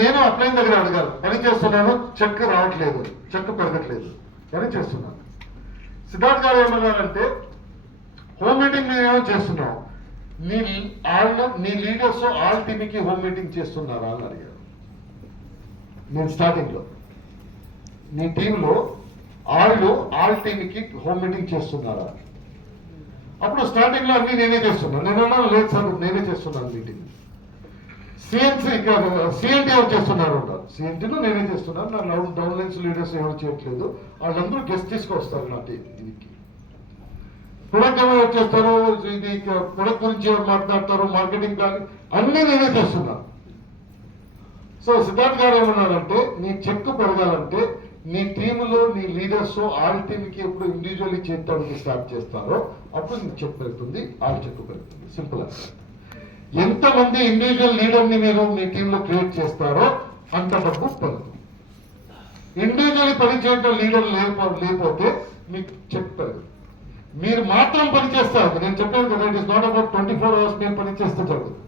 నేను అప్లైన్ దగ్గర అడగాలి, పని చేస్తున్నాను, చెక్ రావట్లేదు, చెక్ పెరగట్లేదు, పని చేస్తున్నాను. సిద్ధార్థ్ గారు ఏమన్నారంటే హోమ్ మీటింగ్ మేమేమో చేస్తున్నాం, నీ లీడర్స్ ఆల్ టీమ్కి హోమ్ మీటింగ్ చేస్తున్నారా అని అడిగారు. నేను స్టార్టింగ్ లో నీ టీంలో ఆల్ టీమ్కి హోమ్ మీటింగ్ చేస్తున్నారా? అప్పుడు స్టార్టింగ్ లో అన్ని నేనే చేస్తున్నాను. నేను లేదు సార్ నేనే చేస్తున్నాను మీటింగ్. సిఎన్టీ ఎవరు చేస్తున్నారు అంటారు, సిఎన్టీలో నేనే చేస్తున్నాను, నా డౌన్ లైన్స్ లీడర్స్ ఎవరు చేయట్లేదు, వాళ్ళందరూ గెస్ట్ తీసుకొస్తారు నా దీనికి. ప్రొడక్ట్ ఎవరు చేస్తారు, ఇది ప్రొడక్ట్ గురించి ఎవరు మాట్లాడతారు, మార్కెటింగ్ కానీ అన్నీ నేనే చేస్తున్నాను. సో సిద్ధార్థ్ గారు ఏమన్నారంటే నీ చెక్ పెరగాలంటే నీ టీంలో నీ లీడర్స్ ఆల్ టీమ్కి ఎప్పుడు ఇండివిజువల్లీ చేయడానికి స్టార్ట్ చేస్తారో అప్పుడు నీ చెక్ పెరుగుతుంది, ఆల్ చెక్ పెరుగుతుంది. సింపుల్ అంటే ఎంతమంది ఇండివిజువల్ లీడర్ని మీరు మీ టీంలో క్రియేట్ చేస్తారో అంత డబ్బు పెరుగుతుంది. ఇండివిజువల్లీ పనిచేయడం లీడర్ లేకపోతే మీకు చెక్ పెరగదు. మీరు మాత్రం పనిచేస్తారు. నేను చెప్పాను కదా, it is not about 24 hours మేము పనిచేస్తే జరుగుతుంది.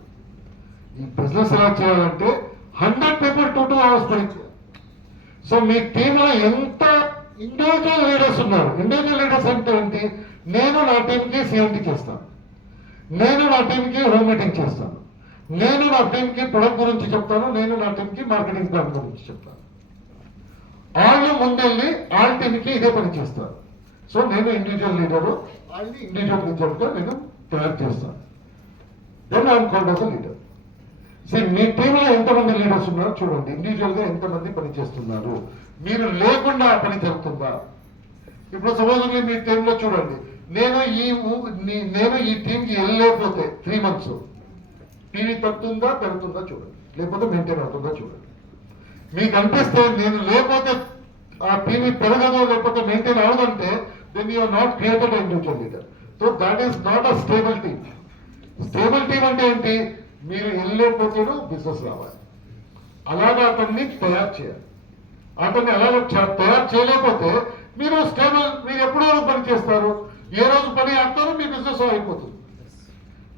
ఈ బిజినెస్ ఎలా చేయాలంటే 100 people 2 hours పనిచేయాలి. సో మీ టీంలో ఎంత ఇండివిజువల్ లీడర్స్ ఉన్నారు, ఇండివిజువల్ లీడర్స్ అంటే ఏంటి, నేను నా టీంకి సిఎంటీ చేస్తాను, నేను నా టీంకి హోమ్ మీటింగ్ చేస్తాను, నేను నా టీంకి ప్రొడక్ట్ గురించి చెప్తాను, నేను నా టీంకి మార్కెటింగ్ ప్లాన్ గురించి చెప్తాను. వాళ్ళు ముందెళ్ళి ఆల్ టీంకి ఇదే పని చేస్తారు. సో నేను ఇండివిజువల్ లీడరు, వాళ్ళని ఇండివిజువల్ లీడర్గా నేను తయారు చేస్తాను. Then I'm called as a leader. మీ టీంలో ఎంతమంది లీడర్స్ ఉన్నారో చూడండి, ఇండివిజువల్ గా ఎంతమంది పని చేస్తున్నారు, మీరు లేకుండా ఆ పని జరుగుతుందా? ఇప్పుడు సపోజ్ మీ టీంలో చూడండి, నేను ఈ టీంకి వెళ్ళలేకపోతే 3 months టీవీ తగ్గుతుందా పెరుగుతుందా చూడండి, లేకపోతే మెయింటైన్ అవుతుందా చూడండి. మీకు అనిపిస్తే నేను లేకపోతే ఆ టీవీ పెరగదు లేకపోతే మెయింటైన్ అవ్వదంటే then you are not created individual leader. So that is not a stable team. Stable team అంటే ఏంటి, మీరు వెళ్ళలేకపోతేనూ బిజినెస్ రావాలి, అలాగా అతన్ని తయారు చేయాలి. అతన్ని అలాగే తయారు చేయలేకపోతే మీరు స్టేబుల్, మీరు ఎప్పుడో పని చేస్తారు, ఏ రోజు పని ఆపుతారో మీ బిజినెస్ అయిపోతుంది.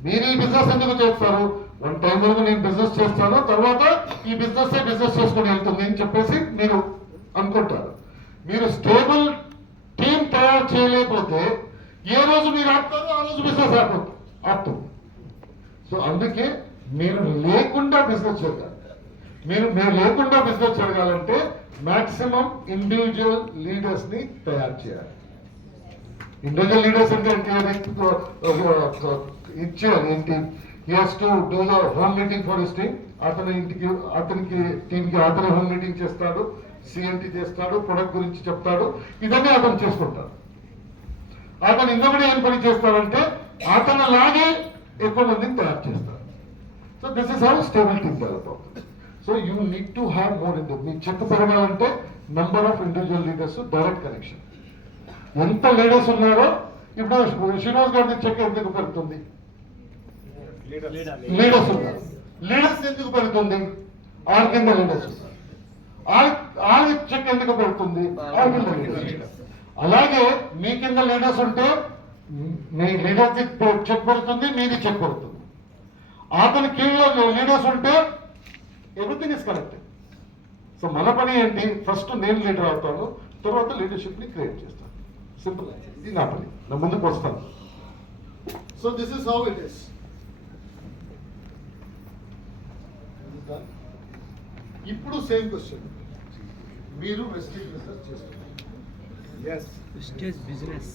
మీరు ఈ బిజినెస్ ఎందుకు చేస్తారు, 1 time వరకు నేను బిజినెస్ చేస్తాను, తర్వాత ఈ బిజినెస్ చేసుకుని వెళ్తుంది అని చెప్పేసి మీరు అనుకుంటారు. మీరు స్టేబుల్ టీం తయారు చేయలేకపోతే ఏ రోజు మీరు ఆపుతారో ఆ రోజు బిజినెస్ ఆపుతుంది. సో అందుకే మీరు లేకుండా బిజినెస్ జరగాలి. మీరు లేకుండా బిజినెస్ జరగాలంటే మాక్సిమం ఇండివిజువల్ లీడర్స్ ని తయారు చేయాలి. ఇండివిజువల్ లీడర్స్ అంటే ఇచ్చేయాలి ఏంటి, he has to do the home meeting for his team. అతనికి టీంకి అతని హోమ్ మీటింగ్ చేస్తాడు, సిఎన్టీ చేస్తాడు, ప్రొడక్ట్ గురించి చెప్తాడు, ఇదన్నీ అతను చేసుకుంటాడు. అతను ఇంకొకటి ఏం పని చేస్తాడంటే అతను లాగే ఎక్కువ మందిని తయారు చేస్తారు. So this is how stable team develop అవుతుంది. So you need to have more in మీ చెక్ పెరగాలంటే number of individual leaders, direct connection. ఎంత లీడర్స్ ఉన్నారో, ఇప్పుడు శ్రీనివాస్ గారి చెక్ ఎందుకు పెరుగుతుంది, లీడర్స్ ఉన్నారు. లీడర్స్ ఎందుకు పెరుగుతుంది, ఆల్ కింద లీడర్స్ ఉన్నారు. ఆల్ చెక్ ఎందుకు పెరుగుతుంది, ఆల్ కింద లీడర్స్. అలాగే మీ కింద లీడర్స్ ఉంటే మీ లీడర్స్ చెక్ పెడుతుంది, మీది చెక్ పెడుతుంది. అతని కీళ్ళలో లీడర్స్ ఉంటే ఎవ్రీథింగ్ ఇస్ కనెక్టెడ్. సో మన పని ఏంటి, ఫస్ట్ నేను లీడర్ అవుతాను, తర్వాత లీడర్షిప్ ని క్రియేట్ చేస్తాను. సింపుల్, ఇది నా పని, నా ముందుకు వస్తాను. So this is how it is. ఇప్పుడు సేమ్ క్వశ్చన్, మీరు వెస్టేజ్ బిజినెస్ చేస్తున్నారు. Yes. Vestige business.